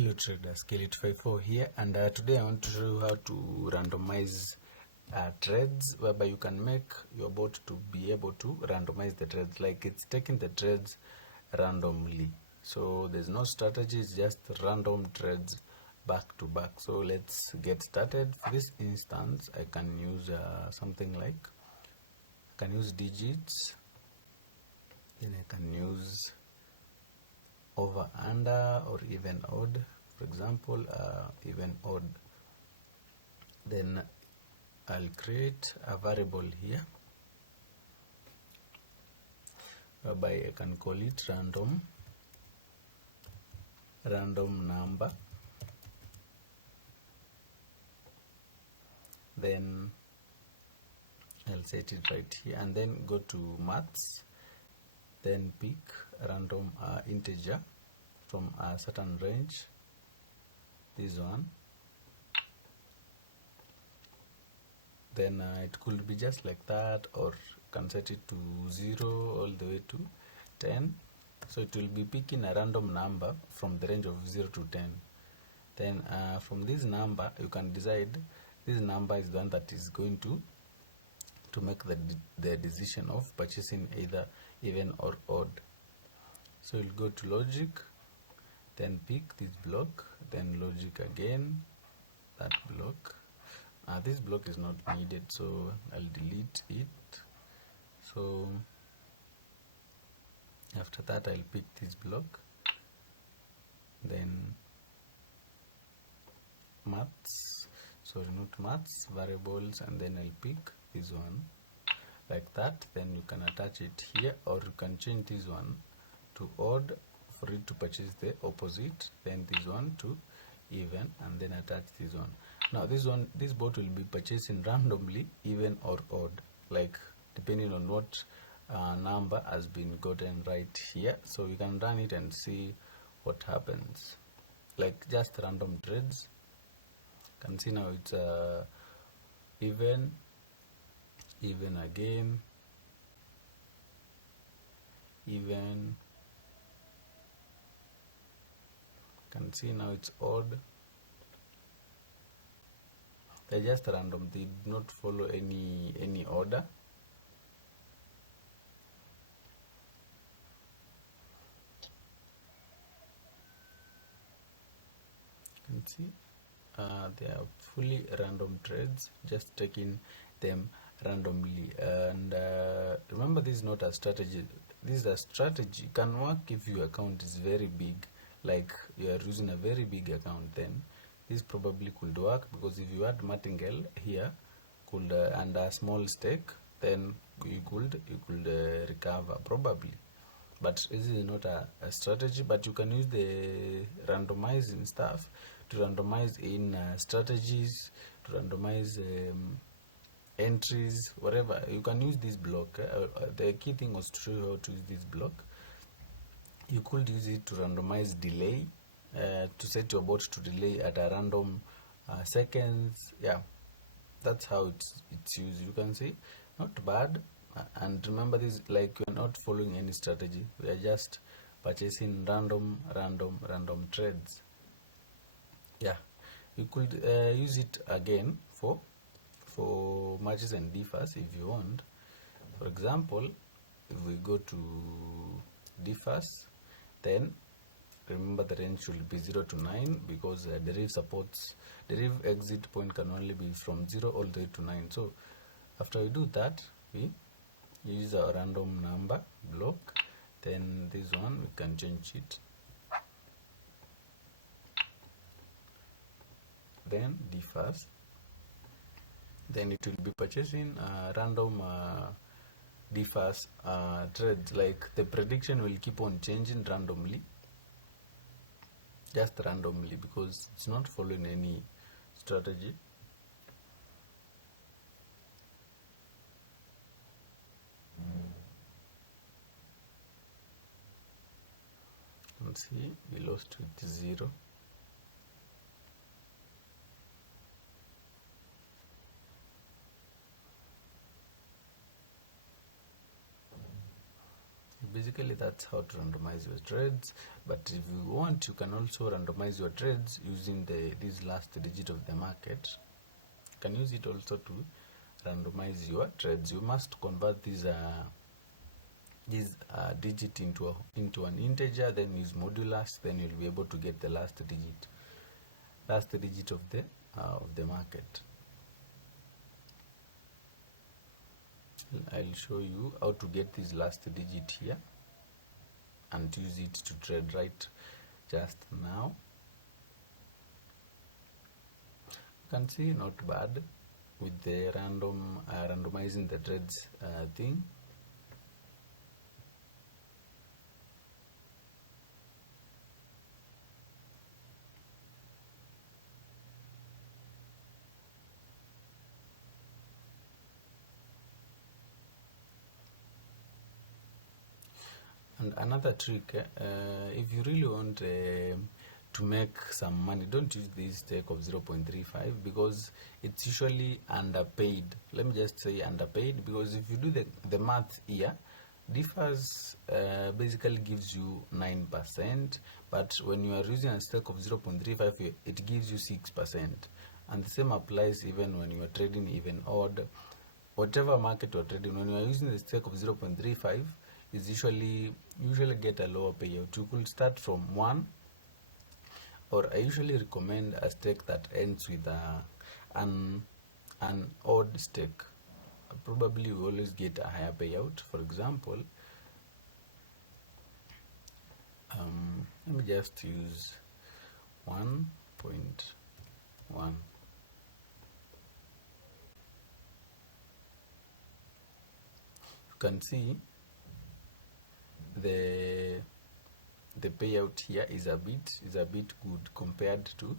Hello traders, Kelly254 here, and today I want to show you how to randomize trades, whereby you can make your bot to be able to randomize the trades, like it's taking the trades randomly. So there's no strategy, it's just random trades back to back. So let's get started. For this instance, I can use something like, I can use digits, then I can use over under or even odd. For example, even odd. Then I'll create a variable here whereby I can call it random number. Then I'll set it right here and then go to maths, then pick random integer from a certain range, this one. Then it could be just like that, or can set it to 0 all the way to 10. So it will be picking a random number from the range of 0 to 10. Then from this number you can decide this number is the one that is going to make the decision of purchasing either even or odd. So you'll go to logic, then pick this block, then logic again, that block. This block is not needed, so I'll delete it. So after that I'll pick this block, then maths, sorry, not maths, variables, and then I'll pick this one like that. Then you can attach it here, or you can change this one to odd for it to purchase the opposite, then this one to even, and then attach this one. Now this bot will be purchasing randomly even or odd, like depending on what number has been gotten right here. So you can run it and see what happens, like just random trades. You can see now it's even again, even. You can see now it's odd. They're just random, they do not follow any order. You can see they are fully random trades, just taking them randomly. And remember, this is not a strategy, this is a strategy. It can work if your account is very big, like you are using a very big account, then this probably could work, because if you add martingale here could and a small stake, then you could recover probably. But this is not a strategy, but you can use the randomizing stuff to randomize in strategies, to randomize entries, whatever. You can use this block. The key thing was to show you how to use this block. You could use it to randomize delay, to set your bot to delay at a random seconds. Yeah, that's how it's used. You can see, not bad. And remember, this, like, you're not following any strategy, we are just purchasing random trades. Yeah, you could use it again for matches and differs if you want. For example, if we go to differs, then remember the range should be 0 to 9, because Deriv supports, Deriv exit point can only be from 0 all the way to 9. So after we do that, we use our random number block, then this one we can change it, then differs, then it will be purchasing random differs trades, like the prediction will keep on changing randomly, just randomly, because it's not following any strategy. Let's see, we lost with 0. Basically basically that's how to randomize your trades. But if you want, you can also randomize your trades using this last digit of the market. You can use it also to randomize your trades. You must convert these digit into an integer, then use modulus, then you'll be able to get the last digit of the market. I'll show you how to get this last digit here and use it to trade right just now. You can see not bad with the randomizing the trades thing. And another trick, if you really want to make some money, don't use this stake of 0.35 because it's usually underpaid. Let me just say underpaid, because if you do the math here, differs basically gives you 9%, but when you are using a stake of 0.35, it gives you 6%. And the same applies even when you are trading even odd. Whatever market you are trading, when you are using the stake of 0.35, is usually get a lower payout. You could start from 1, or I usually recommend a stake that ends with an odd stake. Probably you always get a higher payout. For example, let me just use 1.1. You can see the payout here is a bit good compared to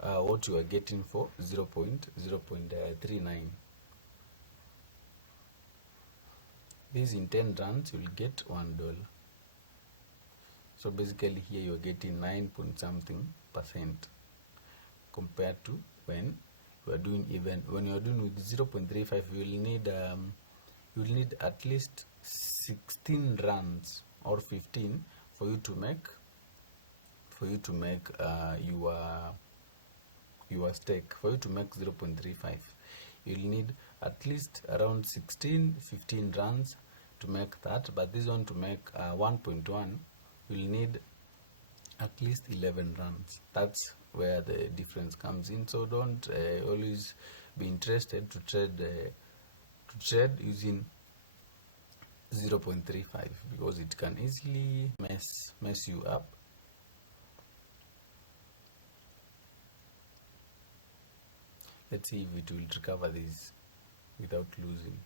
what you are getting for 0.39. This in 10 rands you will get $1. So basically here you are getting 9 point something percent compared to when you are doing when you are doing with 0.35. You will need at least 16 rands or 15 for you to make your stake. For you to make 0.35, you'll need at least around 15 rands to make that. But this one, to make 1.1, you'll need at least 11 rands. That's where the difference comes in. So don't always be interested to trade using 0.35 because it can easily mess you up. Let's see if it will recover this without losing.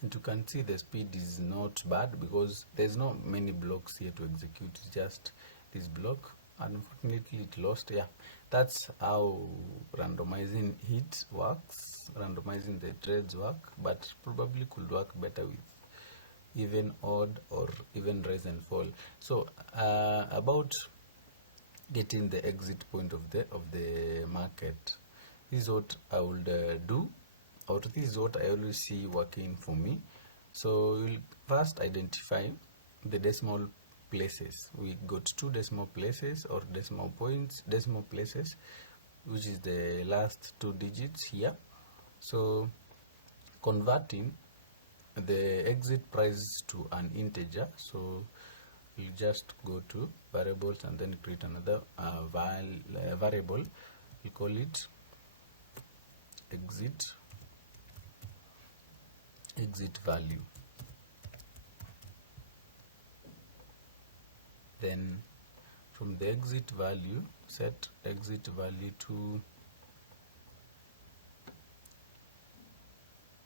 And you can see the speed is not bad because there's not many blocks here to execute. It's just this block. Unfortunately it lost. Yeah, that's how randomizing it works. Randomizing the trades work, but probably could work better with even odd or even rise and fall. So about getting the exit point of the market, this is what I would do, or this is what I always see working for me. So you'll first identify the decimal places. We got 2 decimal places or decimal places, which is the last 2 digits here. So converting the exit price to an integer, so you just go to variables and then create another variable. We call it exit value. Then from the exit value, set exit value to,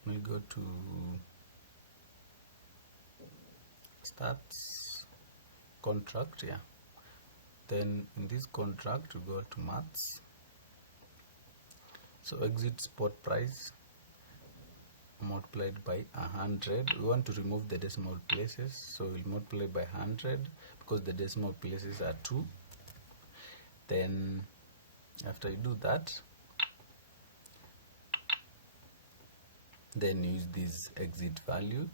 we go to stats contract. Yeah, then in this contract we go to maths. So exit spot price multiplied by 100. We want to remove the decimal places, so we'll multiply by 100 because the decimal places are 2. Then After you do that, then use this exit value.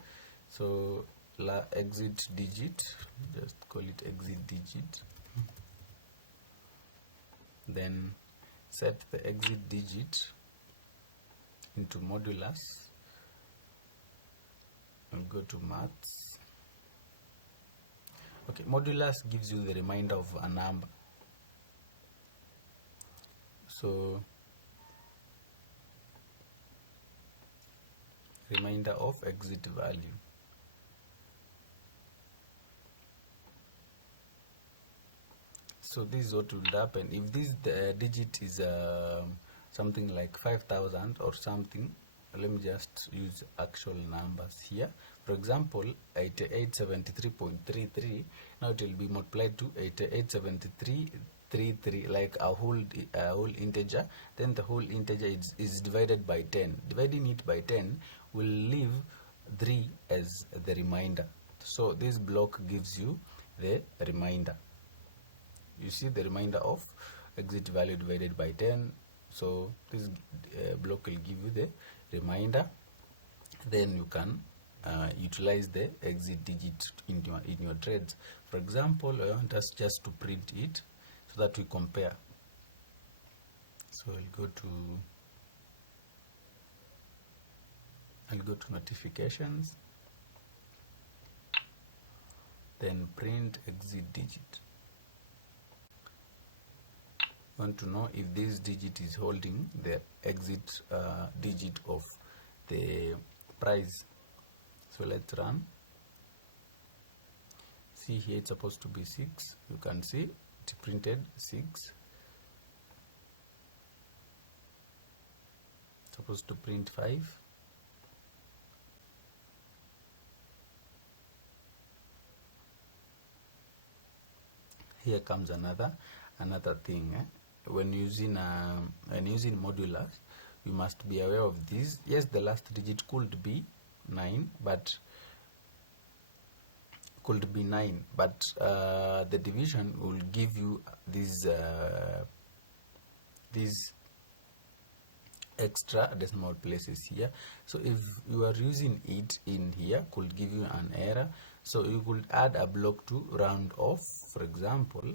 So exit digit, just call it exit digit, then set the exit digit into modulus and go to maths. Okay, modulus gives you the remainder of a number. So remainder of exit value. So this is what will happen if this digit is something like 5,000 or something. Let me just use actual numbers here. For example, 8873.33. Now it will be multiplied to 8873.33, like a whole integer. Then the whole integer is divided by 10. Dividing it by 10 will leave 3 as the remainder. So this block gives you the remainder. You see the remainder of exit value divided by 10. So this block will give you the remainder. Then you can utilize the exit digit in your trades. For example, I want us just to print it so that we compare. So I'll go to notifications, then print exit digit. Want to know if this digit is holding the exit digit of the price. So let's run. See here, it's supposed to be 6. You can see it printed 6. It's supposed to print 5. Here comes another thing. When using modulus, you must be aware of this. Yes, the last digit could be 9, but the division will give you these extra decimal places here. So if you are using it in here, could give you an error. So you could add a block to round off, for example,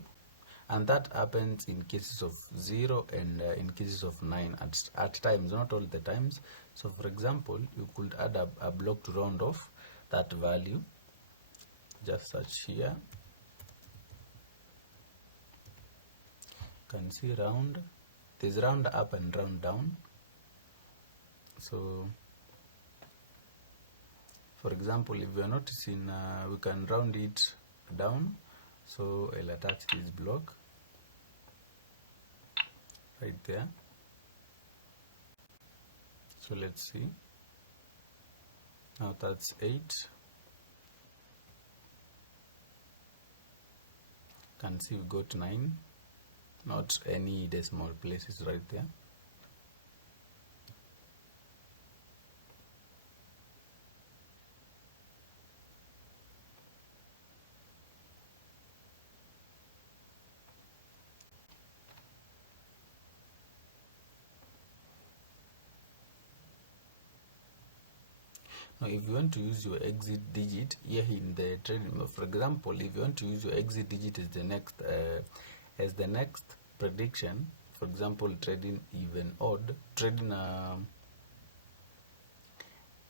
and that happens in cases of 0 and in cases of 9 at times, not all the times. So for example, you could add a block to round off that value. Just search here. You can see round. There's round up and round down. So for example, if you are noticing, we can round it down. So I'll attach this block right there. So let's see. Now that's 8. Can see we got 9. Not any decimal places right there. Now if you want to use your exit digit here in the trading, for example, if you want to use your exit digit as the next prediction, for example, trading even odd,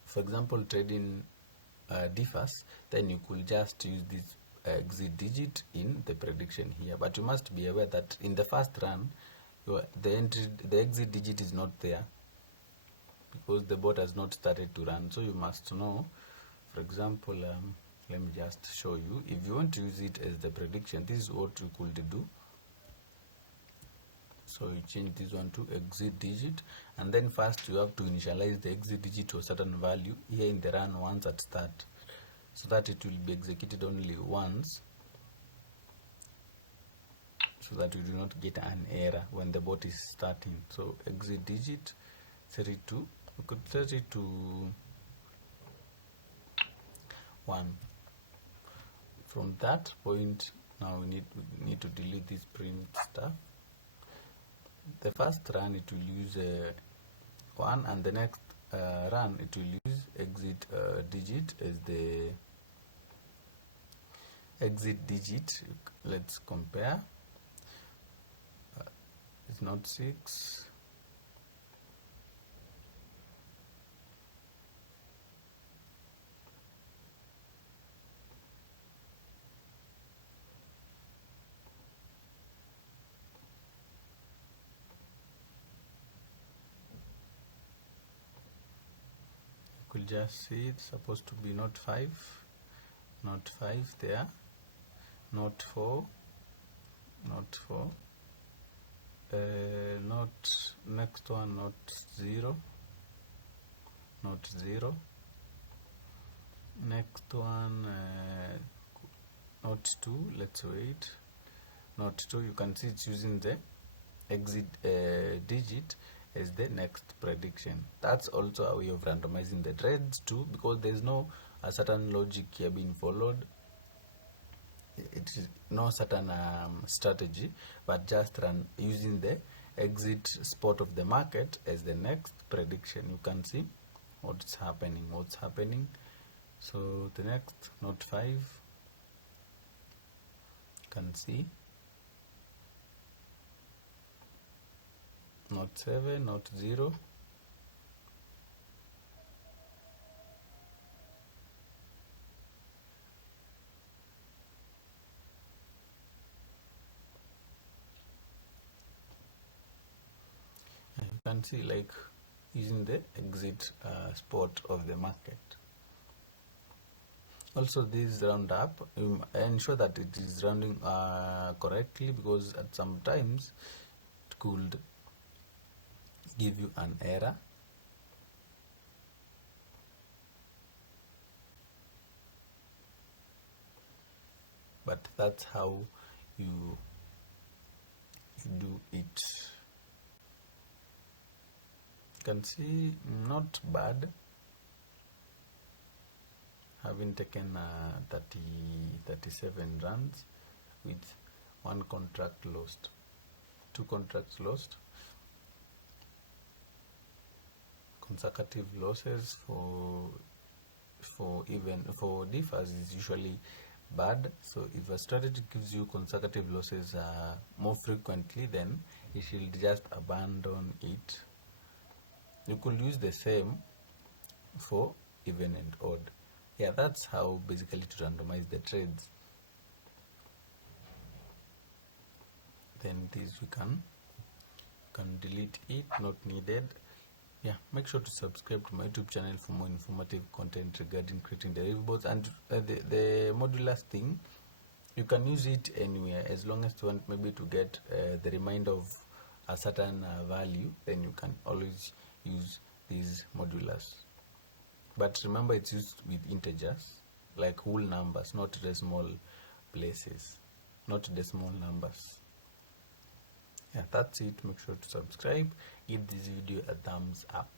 for example, trading differs, then you could just use this exit digit in the prediction here. But you must be aware that in the first run, the exit digit is not there, because the bot has not started to run. So you must know, for example, let me just show you. If you want to use it as the prediction, this is what you could do. So you change this one to exit digit, and then first you have to initialize the exit digit to a certain value here in the run once at start, so that it will be executed only once, so that you do not get an error when the bot is starting. So exit digit, set it to, you could set it to 1. From that point, now we need to delete this print stuff. the first run it will use 1, and the next run it will use exit digit as the exit digit. Let's compare. It's not 6. You could just see it's supposed to be not 5, not 5 there, not 4, not 4, not next one, not 0, not 0, next one not 2, let's wait, not 2. You can see it's using the exit digit as the next prediction. That's also a way of randomizing the trades too, because there's no a certain logic here being followed. It is no certain strategy, but just using the exit spot of the market as the next prediction. You can see what's happening. So the next, not 5, you can see, not 7, not 0, and you can see like using the exit spot of the market. Also, this roundup, ensure that it is rounding correctly, because at some times it could give you an error. But that's how you do it. You can see not bad, having taken 37 runs with 1 contract lost, 2 contracts lost. Consecutive losses for differs is usually bad. So if a strategy gives you consecutive losses more frequently, then you should just abandon it. You could use the same for even and odd. Yeah, that's how basically to randomize the trades. Then this we can delete it, not needed. Yeah, make sure to subscribe to my YouTube channel for more informative content regarding creating Deriv Bots. And the modulus thing, you can use it anywhere as long as you want maybe to get the reminder of a certain value. Then you can always use these modulus. But remember, it's used with integers, like whole numbers, not decimal places, not decimal numbers. Yeah, that's it. Make sure to subscribe. Give this video a thumbs up.